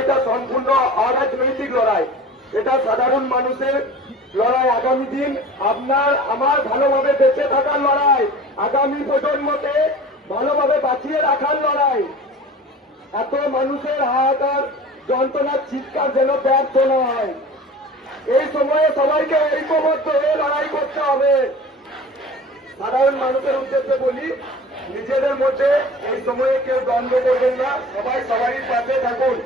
লড়াইটা সম্পূর্ণ অরাজনৈতিক লড়াই, এটা সাধারণ মানুষের লড়াই। আগামী দিন আপনার আমার ভালোভাবে বেঁচে থাকার লড়াই, আগামী প্রজন্মকে ভালোভাবে বাঁচিয়ে রাখার লড়াই। এত মানুষের হাহাকার যন্ত্রণার চিৎকার যেন ব্যর্থ না হয়। এই সময়ে সবাইকে ঐক্যবদ্ধ হয়ে লড়াই করতে হবে। সাধারণ মানুষের উদ্দেশ্যে বলি, নিজেদের মধ্যে এই সময়ে কেউ দ্বন্দ্ব করবেন না, সবাই সবারই পাশে থাকুন।